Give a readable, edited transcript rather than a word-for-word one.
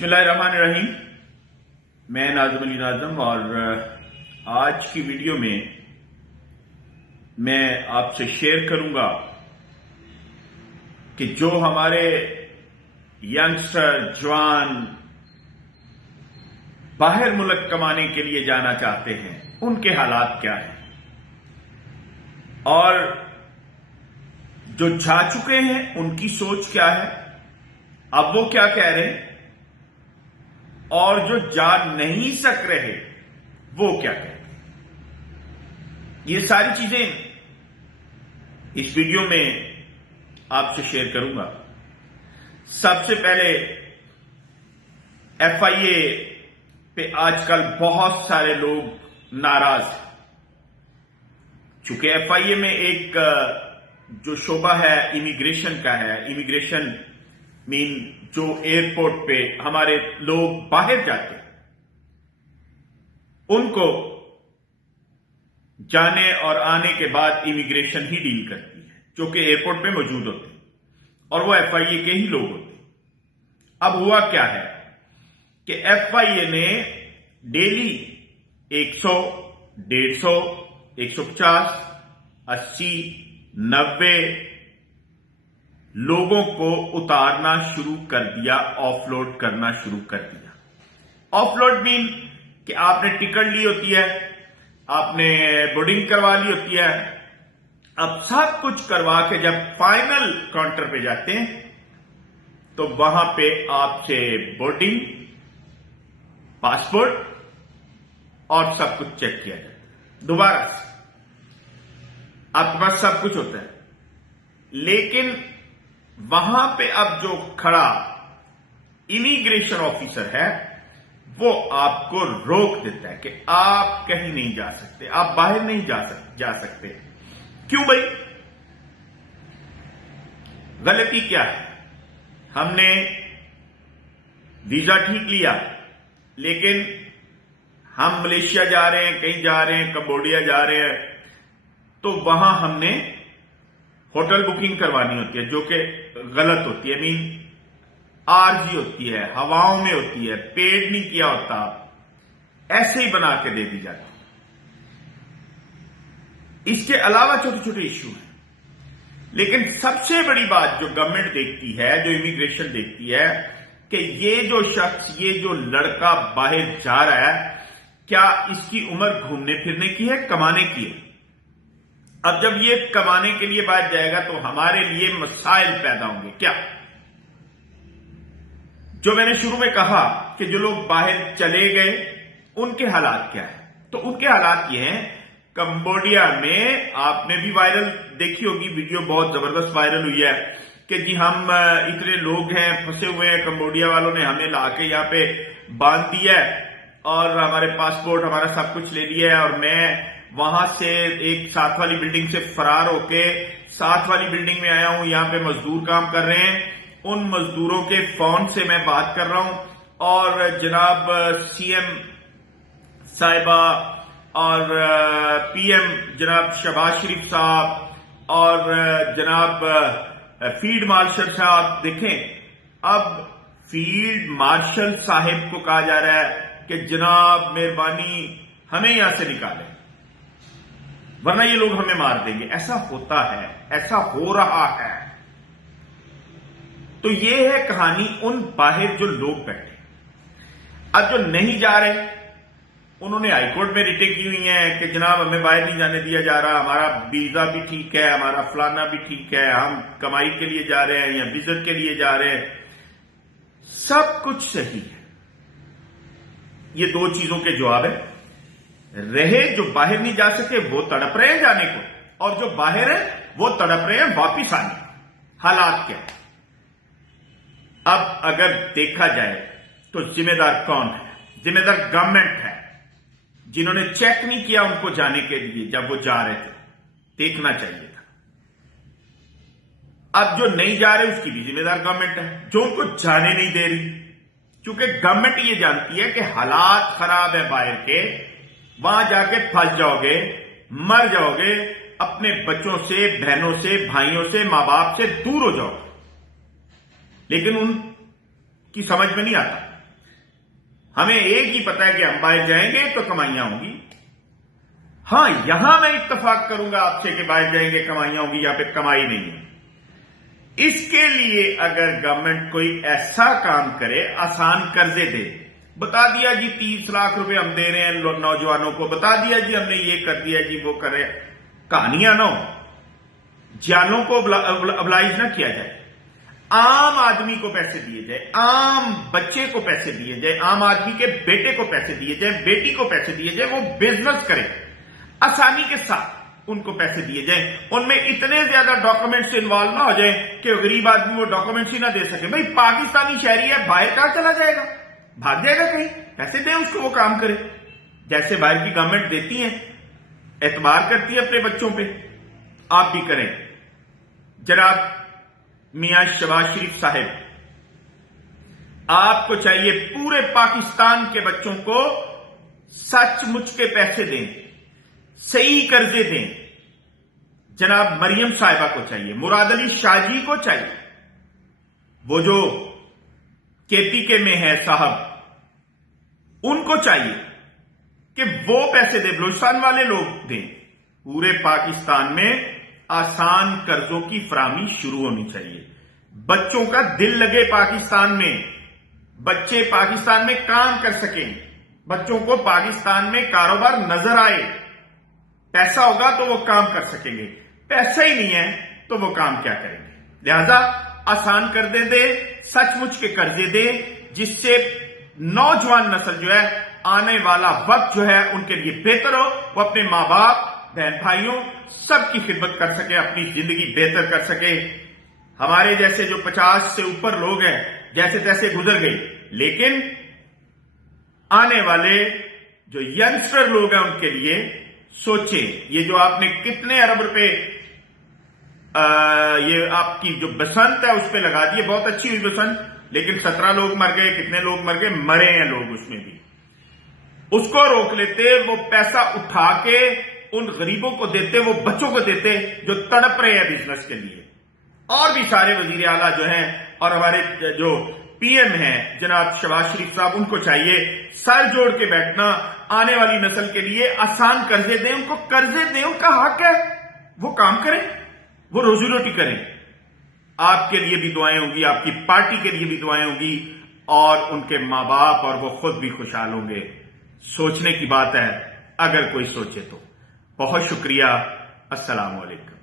बिस्मिल्लाहिर्रहमानिर्रहीम। मैं नाज़िम अली नाज़िम और आज की वीडियो में मैं आपसे शेयर करूंगा कि जो हमारे यंगस्टर जवान बाहर मुल्क कमाने के लिए जाना चाहते हैं उनके हालात क्या हैं और जो जा चुके हैं उनकी सोच क्या है, अब वो क्या कह रहे हैं और जो जा नहीं सक रहे वो क्या कहते हैं। ये सारी चीजें इस वीडियो में आपसे शेयर करूंगा। सबसे पहले FIA पे आजकल बहुत सारे लोग नाराज हैं, चूंकि FIA में एक जो शोबा है इमिग्रेशन का है। इमिग्रेशन जो एयरपोर्ट पे हमारे लोग बाहर जाते हैं उनको जाने और आने के बाद इमिग्रेशन ही डील करती है, जो कि एयरपोर्ट पे मौजूद होते हैं और वो FIA के ही लोग होते हैं। अब हुआ क्या है कि FIA ने डेली 100, 150, 150, 80, 90 लोगों को उतारना शुरू कर दिया, ऑफलोड करना शुरू कर दिया। ऑफलोड मीन कि आपने टिकट ली होती है, आपने बोर्डिंग करवा ली होती है, अब सब कुछ करवा के जब फाइनल काउंटर पे जाते हैं तो वहां पे आपसे बोर्डिंग, पासपोर्ट और सब कुछ चेक किया जाता है। दोबारा से आपके पास सब कुछ होता है, लेकिन वहां पे अब जो खड़ा इमिग्रेशन ऑफिसर है वो आपको रोक देता है कि आप कहीं नहीं जा सकते, आप बाहर नहीं जा सकते। क्यों भाई? गलती क्या है? हमने वीजा ठीक लिया, लेकिन हम मलेशिया जा रहे हैं, कहीं जा रहे हैं, कंबोडिया जा रहे हैं, तो वहां हमने होटल बुकिंग करवानी होती है जो कि गलत होती है, आरजी होती है, हवाओं में होती है, पेड नहीं किया होता, ऐसे ही बना के दे दी जाती है। इसके अलावा छोटे छोटे इश्यू हैं, लेकिन सबसे बड़ी बात जो गवर्नमेंट देखती है, जो इमिग्रेशन देखती है कि ये जो शख्स, ये जो लड़का बाहर जा रहा है, क्या इसकी उम्र घूमने फिरने की है, कमाने की है। अब जब ये कमाने के लिए बाहर जाएगा तो हमारे लिए मसाइल पैदा होंगे। क्या? जो मैंने शुरू में कहा कि जो लोग बाहर चले गए उनके हालात क्या है, तो उनके हालात ये हैं। कंबोडिया में आपने भी वायरल देखी होगी, वीडियो बहुत जबरदस्त वायरल हुई है कि जी हम इतने लोग हैं, फंसे हुए हैं, कंबोडिया वालों ने हमें लाके यहां पे बांध दिया और हमारे पासपोर्ट, हमारा सब कुछ ले लिया है और मैं वहां से एक साथ वाली बिल्डिंग से फरार होके साथ वाली बिल्डिंग में आया हूं, यहां पे मजदूर काम कर रहे हैं। उन मजदूरों के फोन से मैं बात कर रहा हूं और जनाब CM साहिबा और PM जनाब शहबाज शरीफ साहब और जनाब फील्ड मार्शल साहब, देखें अब फील्ड मार्शल साहिब को कहा जा रहा है कि जनाब मेहरबानी हमें यहां से निकालें वरना ये लोग हमें मार देंगे। ऐसा होता है, ऐसा हो रहा है। तो ये है कहानी उन बाहर जो लोग बैठे। अब जो नहीं जा रहे उन्होंने हाईकोर्ट में रिटें की हुई हैं कि जनाब हमें बाहर नहीं जाने दिया जा रहा, हमारा वीजा भी ठीक है, हमारा फलाना भी ठीक है, हम कमाई के लिए जा रहे हैं या विजिट के लिए जा रहे हैं, सब कुछ सही है। ये दो चीजों के जवाब है। रहे जो बाहर नहीं जा सके वो तड़प रहे हैं जाने को, और जो बाहर है वो तड़प रहे हैं वापिस आने। हालात क्या है? अब अगर देखा जाए तो जिम्मेदार कौन है? जिम्मेदार गवर्नमेंट है, जिन्होंने चेक नहीं किया उनको जाने के लिए जब वो जा रहे थे, देखना चाहिए था। अब जो नहीं जा रहे उसकी भी जिम्मेदार गवर्नमेंट है, जो उनको जाने नहीं दे रही, क्योंकि गवर्नमेंट ये जानती है कि हालात खराब है बाहर के, वहां जाके फंस जाओगे, मर जाओगे, अपने बच्चों से, बहनों से, भाइयों से, मां बाप से दूर हो जाओगे। लेकिन उनकी समझ में नहीं आता ہمیں ایک ہی پتا ہے کہ ہم باہر جائیں گے تو کمائیاں ہوں گی. ہاں یہاں میں اتفاق کروں گا آپ سے کہ باہر جائیں گے کمائیاں ہوں گی، یہاں پہ کمائی نہیں ہے. اس کے لیے اگر گورنمنٹ کوئی ایسا کام کرے، آسان قرضے دے، بتا دیا جی 30 لاکھ روپے ہم دے رہے ہیں نوجوانوں کو، بتا دیا جی ہم نے یہ کر دیا جی وہ کرے، کہانیاں نہ ہو، جانوں کو ابلائز نہ کیا جائے. عام آدمی کو پیسے دیے جائے، عام بچے کو پیسے دیے جائے، عام آدمی کے بیٹے کو پیسے دیے جائے، بیٹی کو پیسے دیے جائے، وہ بزنس کرے، آسانی کے ساتھ ان کو پیسے دیے جائیں. ان میں اتنے زیادہ ڈاکومنٹس انوالو نہ ہو جائیں کہ غریب آدمی وہ ڈاکومنٹس ہی نہ دے سکے. بھائی پاکستانی شہری ہے، باہر کہاں چلا جائے گا؟ بھاگ جائے گا کہیں؟ پیسے دیں اس کو، وہ کام کرے جیسے باہر کی گورنمنٹ دیتی ہیں، اعتبار کرتی ہے اپنے بچوں پہ. آپ بھی کریں. جناب میاں شہباز شریف صاحب، آپ کو چاہیے پورے پاکستان کے بچوں کو سچ مچ کے پیسے دیں، صحیح قرضے دیں. جناب مریم صاحبہ کو چاہیے، مراد علی شاہ جی کو چاہیے، وہ جو KPK میں ہے صاحب، ان کو چاہیے کہ وہ پیسے دیں، بلوچستان والے لوگ دیں. پورے پاکستان میں آسان قرضوں کی فراہمی شروع ہونی چاہیے. بچوں کا دل لگے پاکستان میں، بچے پاکستان میں کام کر سکیں، بچوں کو پاکستان میں کاروبار نظر آئے. پیسہ ہوگا تو وہ کام کر سکیں گے، پیسہ ہی نہیں ہے تو وہ کام کیا کریں گے؟ لہذا آسان قرضے دے، سچ مچ کے قرضے دے، جس سے نوجوان نسل جو ہے آنے والا وقت جو ہے ان کے لیے بہتر ہو، وہ اپنے ماں باپ، بہن بھائیوں سب کی خدمت کر سکے، اپنی زندگی بہتر کر سکے. ہمارے جیسے جو 50 سے اوپر لوگ ہیں جیسے تیسے گزر گئی، لیکن آنے والے جو ینگسٹر لوگ ہیں ان کے لیے سوچیں. یہ جو آپ نے کتنے ارب روپے یہ آپ کی جو بسنت ہے اس پہ لگا دیے، بہت اچھی ہوئی بسنت، لیکن 17 لوگ مر گئے. کتنے لوگ مر گئے؟ مرے ہیں لوگ اس میں بھی. اس کو روک لیتے، وہ پیسہ اٹھا کے ان غریبوں کو دیتے، وہ بچوں کو دیتے جو تڑپ رہے ہیں بزنس کے لیے. اور بھی سارے وزیر اعلیٰ جو ہیں اور ہمارے جو PM ہیں جناب شہباز شریف صاحب، ان کو چاہیے سر جوڑ کے بیٹھنا، آنے والی نسل کے لیے آسان قرضے دیں، ان کو قرضے دیں، ان کا حق ہے، وہ کام کریں، وہ روزی روٹی کریں. آپ کے لیے بھی دعائیں ہوں گی، آپ کی پارٹی کے لیے بھی دعائیں ہوں گی، اور ان کے ماں باپ اور وہ خود بھی خوشحال ہوں گے. سوچنے کی بات ہے اگر کوئی سوچے تو. بہت شکریہ. السلام علیکم.